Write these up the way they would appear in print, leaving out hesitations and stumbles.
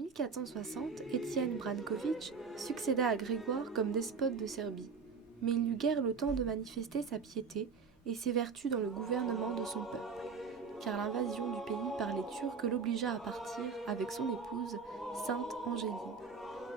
1460, Étienne Branković succéda à Grégoire comme despote de Serbie, mais il n'eut guère le temps de manifester sa piété et ses vertus dans le gouvernement de son peuple, car l'invasion du pays par les Turcs l'obligea à partir avec son épouse, Sainte Angéline,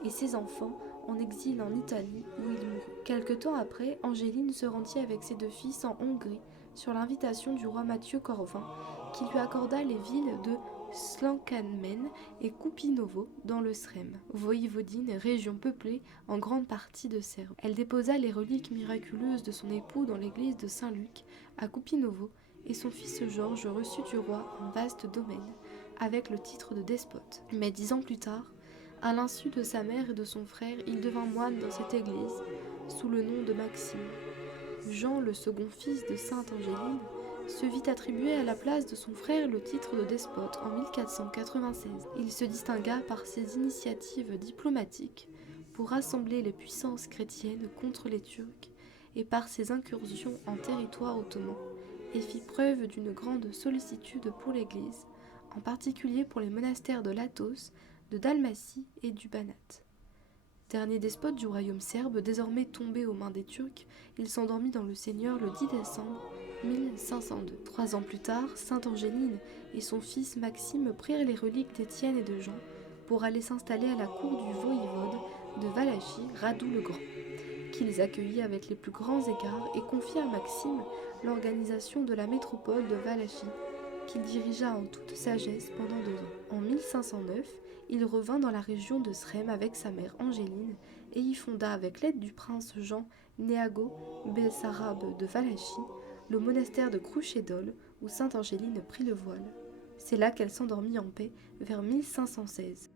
et ses enfants en exil en Italie où il mourut. Quelque temps après, Angéline se rendit avec ses deux fils en Hongrie sur l'invitation du roi Mathieu Corvin, qui lui accorda les villes de Slankamen et Kupinovo dans le Srem, voïvodine et région peuplée en grande partie de Serbes. Elle déposa les reliques miraculeuses de son époux dans l'église de Saint-Luc à Kupinovo, et son fils Georges reçut du roi un vaste domaine avec le titre de despote. Mais 10 ans plus tard, à l'insu de sa mère et de son frère, il devint moine dans cette église, sous le nom de Maxime. Jean, le second fils de Sainte Angéline, se vit attribuer à la place de son frère le titre de despote en 1496. Il se distingua par ses initiatives diplomatiques pour rassembler les puissances chrétiennes contre les Turcs et par ses incursions en territoire ottoman, et fit preuve d'une grande sollicitude pour l'Église, en particulier pour les monastères de Latos, de Dalmatie et du Banat. Dernier despote du royaume serbe, désormais tombé aux mains des Turcs, il s'endormit dans le Seigneur le 10 décembre 1502. 3 ans plus tard, Sainte Angéline et son fils Maxime prirent les reliques d'Étienne et de Jean pour aller s'installer à la cour du voïvode de Valachie, Radou le Grand, qui les accueillit avec les plus grands égards et confia à Maxime l'organisation de la métropole de Valachie, qu'il dirigea en toute sagesse pendant 2 ans. En 1509, il revint dans la région de Srem avec sa mère Angéline et y fonda, avec l'aide du prince Jean Neago Bessarabe de Valachie, le monastère de Krušedol où Sainte Angéline prit le voile. C'est là qu'elle s'endormit en paix vers 1516.